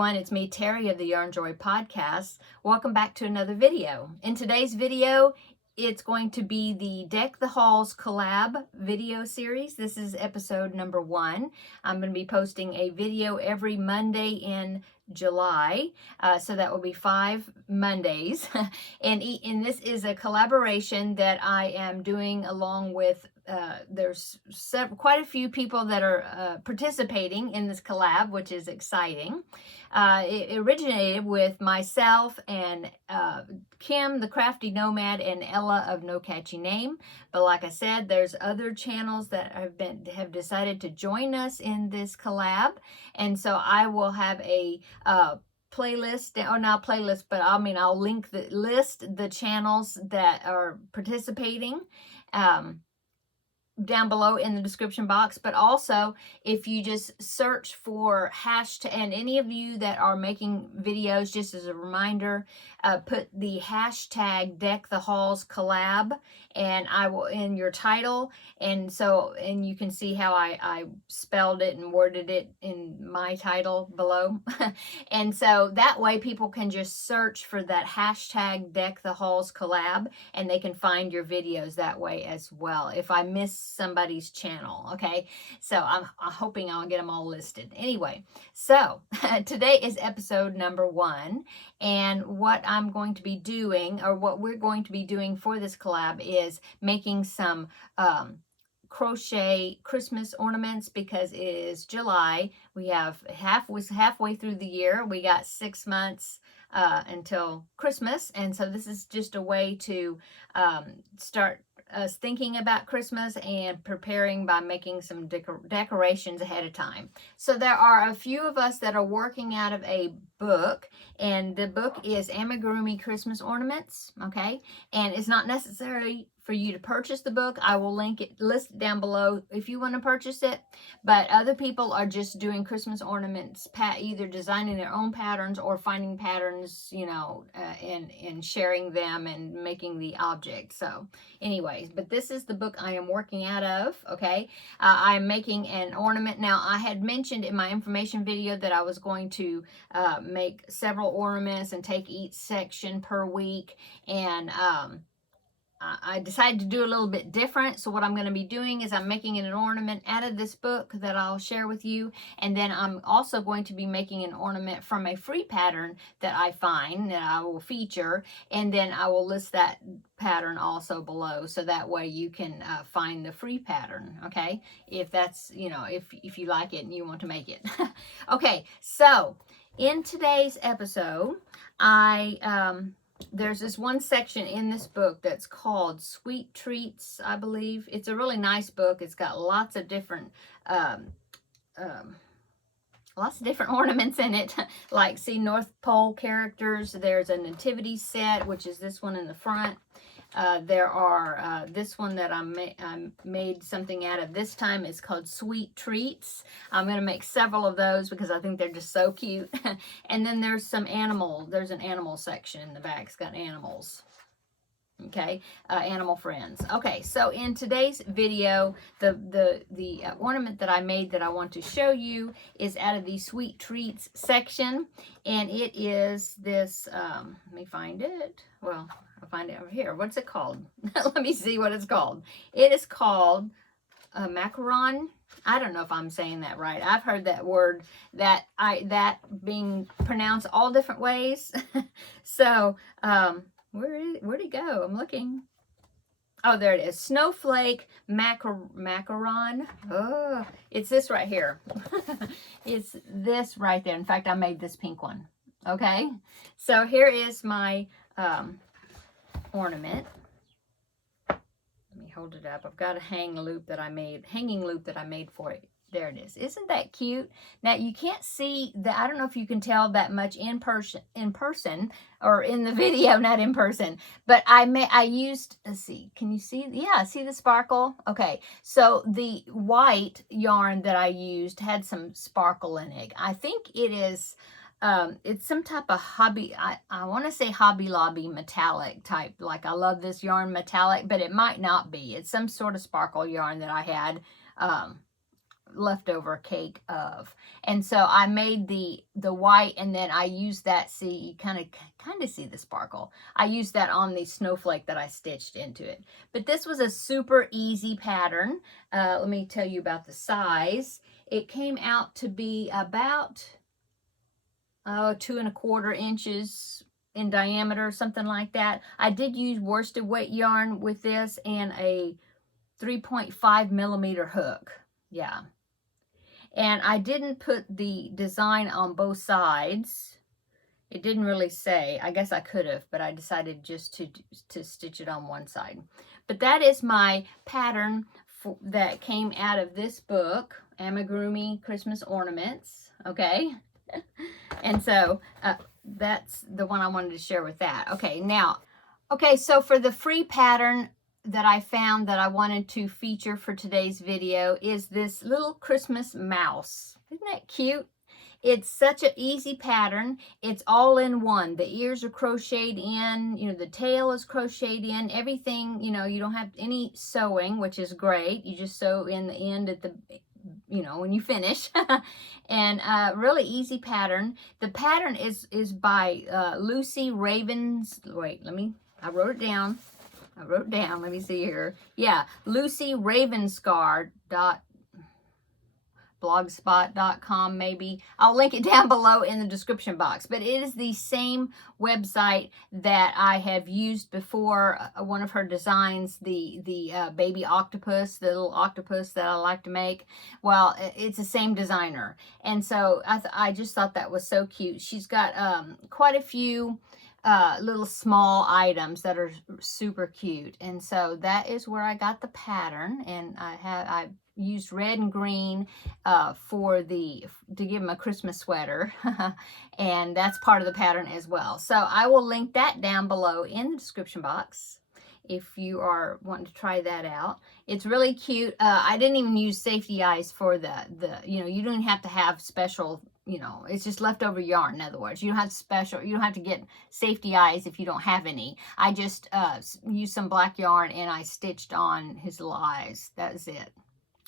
everyone, it's me, Terri of the Yarn Joy Podcast. Welcome back to another video. In today's video, it's going to be the Deck the Halls collab video series. This is episode number 1. I'm going to be posting a video every Monday in July, so that will be 5 Mondays. and this is a collaboration that I am doing along with there's quite a few people that are participating in this collab, which is exciting. It originated with myself and Kim, the Crafty Nomad, and Ella of No Catchy Name. But like I said, there's other channels that have decided to join us in this collab, and so I will have a playlist, or not playlist, but I'll link the channels that are participating down below in the description box. But also, if you just search for hashtag, and any of you that are making videos, just as a reminder, put the hashtag Deck the Halls collab, and I will in your title, and you can see how I spelled it and worded it in my title below. And so that way people can just search for that hashtag Deck the Halls collab, and they can find your videos that way as well, if I miss somebody's channel. Okay, so I'm hoping I'll get them all listed. Anyway, so today is episode number 1, and what I'm going to be doing, or what we're going to be doing for this collab, is making some crochet Christmas ornaments, because it is July. We have halfway through the year. We got 6 months until Christmas, and so this is just a way to start us thinking about Christmas and preparing by making some decorations ahead of time. So there are a few of us that are working out of a book, and the book is Amigurumi Christmas Ornaments. Okay, and it's not necessary for you to purchase the book. I will list it down below if you want to purchase it. But other people are just doing Christmas ornaments, either designing their own patterns or finding patterns, and sharing them and making the object. So anyways, but this is the book I am working out of. Okay, I'm making an ornament. Now, I had mentioned in my information video that I was going to make several ornaments and take each section per week, and I decided to do a little bit different. So what I'm going to be doing is I'm making an ornament out of this book that I'll share with you. And then I'm also going to be making an ornament from a free pattern that I find that I will feature. And then I will list that pattern also below, so that way you can find the free pattern. Okay, if that's, if you like it and you want to make it. Okay, so in today's episode, there's this one section in this book that's called Sweet Treats, I believe. It's a really nice book. It's got lots of different ornaments in it. Like, see, North Pole characters. There's a nativity set, which is this one in the front. There are this one that I made something out of this time. It's called Sweet Treats. I'm going to make several of those because I think they're just so cute. And then there's an animal section in the back. It's got animals. Okay, animal friends. Okay, so in today's video, the ornament that I made that I want to show you is out of the Sweet Treats section, and it is this. Let me find it. Well, I'll find it over here. What's it called? Let me see what it's called. It is called macaron. I don't know if I'm saying that right. I've heard that word that being pronounced all different ways. So where'd it go? I'm looking. Oh, there it is. Snowflake macaron. Oh, it's this right here. It's this right there. In fact, I made this pink one. Okay, so here is my ornament. Let me hold it up. I've got a hanging loop that I made for it. There it is. Isn't that cute? Now, you can't see that. I don't know if you can tell that much in person or in the video, not in person. But I used, let's see, can you see? Yeah, see the sparkle? Okay, so the white yarn that I used had some sparkle in it. I think it is, it's some type of I want to say Hobby Lobby metallic type. Like, I love this yarn metallic, but it might not be. It's some sort of sparkle yarn that I had leftover cake of. And so I made the white, and then I used that, see, you kind of see the sparkle. I used that on the snowflake that I stitched into it. But this was a super easy pattern. Let me tell you about the size. It came out to be about 2¼ inches in diameter, something like that. I did use worsted weight yarn with this and a 3.5 millimeter hook. Yeah. And I didn't put the design on both sides. It didn't really say. I guess I could have, but I decided just to stitch it on one side. But that is my pattern that came out of this book, Amigurumi Christmas Ornaments. Okay. And so that's the one I wanted to share with that. Okay, now, so for the free pattern that I found that I wanted to feature for today's video is this little Christmas mouse. Isn't that cute? It's such an easy pattern. It's all in one. The ears are crocheted in, you know, the tail is crocheted in, everything, you know, you don't have any sewing, which is great. You just sew in the end at the, you know, when you finish. And really easy pattern. The pattern is by Lucy Ravens. Wait, I wrote it down. Let me see here. Yeah, Lucy Ravenscar blogspot.com maybe. I'll link it down below in the description box. But it is the same website that I have used before. One of her designs, the baby octopus, the little octopus that I like to make. Well, it's the same designer. And so I just thought that was so cute. She's got quite a few little small items that are super cute. And so that is where I got the pattern. And I used red and green to give him a Christmas sweater. And that's part of the pattern as well. So I will link that down below in the description box if you are wanting to try that out. It's really cute. I didn't even use safety eyes for the you know, you don't have to have special, you know, it's just leftover yarn. In other words, you don't have to get safety eyes if you don't have any. I just used some black yarn and I stitched on his little eyes. That is it.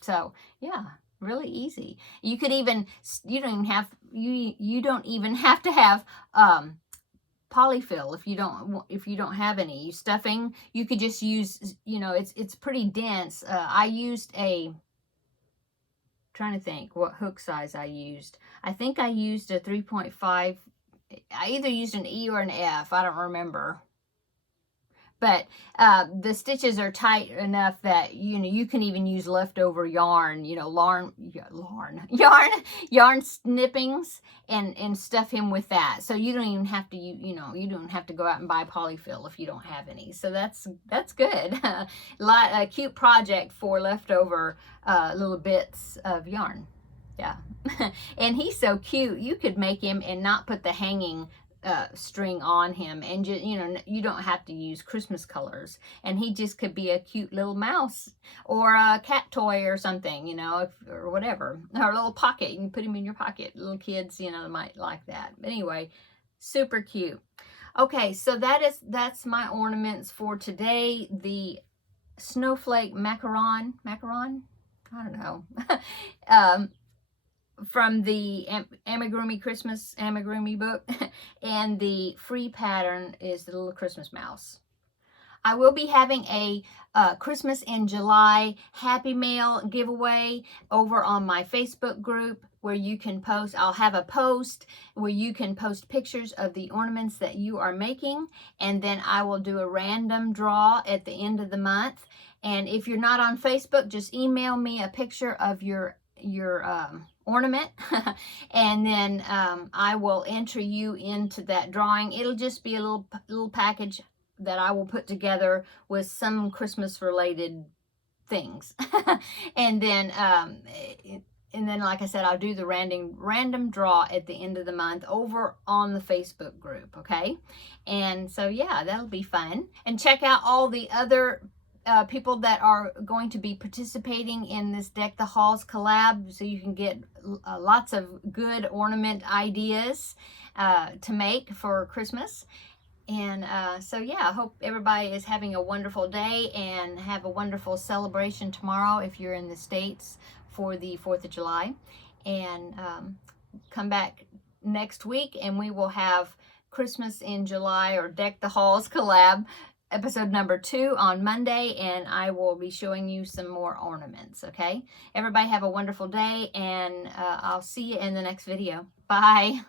So yeah, really easy. You could even, you don't even have to have polyfill if you don't have any stuffing. You could just use, you know, it's pretty dense. I used trying to think what hook size I used. I think I used a 3.5. I either used an E or an F. I don't remember. But the stitches are tight enough that, you know, you can even use leftover yarn, you know, yarn snippings and stuff him with that. So you don't even have to, you know, you don't have to go out and buy polyfill if you don't have any. So that's good. A cute project for leftover little bits of yarn. Yeah. And he's so cute. You could make him and not put the hanging string on him, and just, you know, you don't have to use Christmas colors, and he just could be a cute little mouse or a cat toy or something, you know, or whatever, or a little pocket. You can put him in your pocket. Little kids, you know, might like that. But anyway, super cute. Okay, so that's my ornaments for today. The snowflake macaron, I don't know. From the Amigurumi Christmas Amigurumi book, and the free pattern is the little Christmas mouse. I will be having a Christmas in July Happy Mail giveaway over on my Facebook group where you can post. I'll have a post where you can post pictures of the ornaments that you are making, and then I will do a random draw at the end of the month. And if you're not on Facebook, just email me a picture of your ornament and then I will enter you into that drawing. It'll just be a little package that I will put together with some Christmas related things. And then like I said, I'll do the random draw at the end of the month over on the Facebook group. Okay, and so yeah, that'll be fun. And check out all the other people that are going to be participating in this Deck the Halls collab, so you can get lots of good ornament ideas to make for Christmas. And so yeah, I hope everybody is having a wonderful day and have a wonderful celebration tomorrow if you're in the States for the 4th of July. And come back next week and we will have Christmas in July, or Deck the Halls collab, episode number 2 on Monday, and I will be showing you some more ornaments. Okay, everybody have a wonderful day, and I'll see you in the next video. Bye.